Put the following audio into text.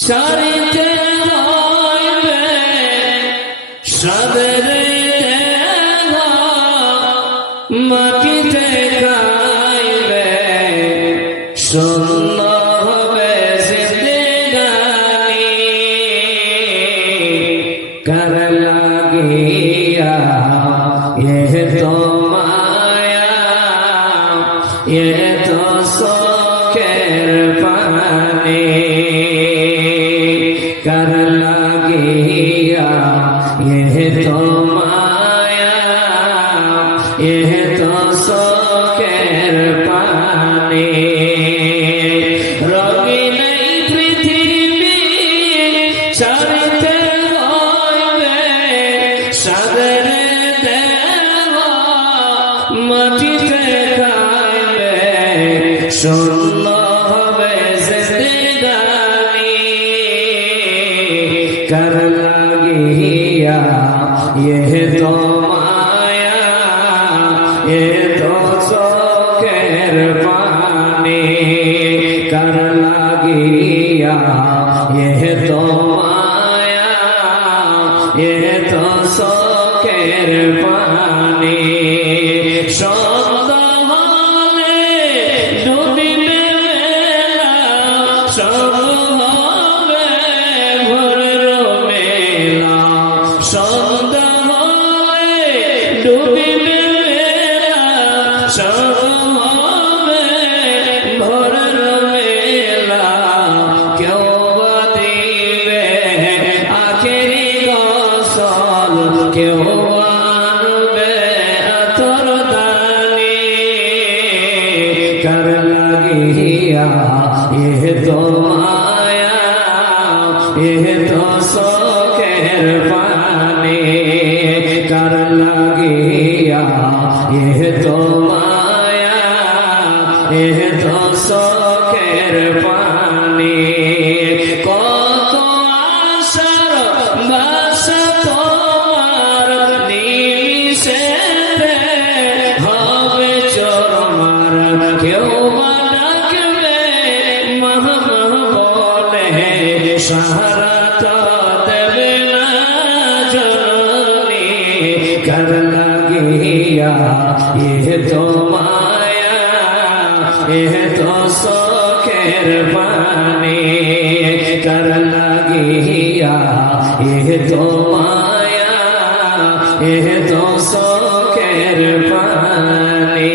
সারিতে হইবে সাদের দেহ মাটিতে খাইবে শূন্য হবে জিন্দেগানি কার লাগিয়া ये तो माया ये तो सोखेर पानी कर लागिया ये तो माया ये तो सोखेर पानी रोगी नहीं पृथ्वी चरिते होइबे सादर মাটিতে খাইবে শূন্য হবে জিন্দেগানি কার লাগিয়া ये तो माया ये तो চোখের পানি কার লাগিয়া ये तो माया ये तो চোখের পানি সন্ধ্যা হলে ডুবিবে বেলা সব হবে ভোরের মেলা সন্ধ্যা হলে ডুবিবে বেলা সব হবে ভোরের মেলা কেউ বা দিবে আখেরি গোসল কেউ कर लगिया ये तो माया ये तो सोखेर पानी कर लगिया ये तो माया ये तो सोखेर पानी কত আশার বাসা তোমার নিমিষেতে হবে চরমার কেউ বা ডাকবে মহ মহ বলে সাহারা তো দেবে না জননী কর লাগিয়া ये तो माया ये तो सोखेर पानी कर লাগিয়া ये तो माया ये तो सोखेर पानी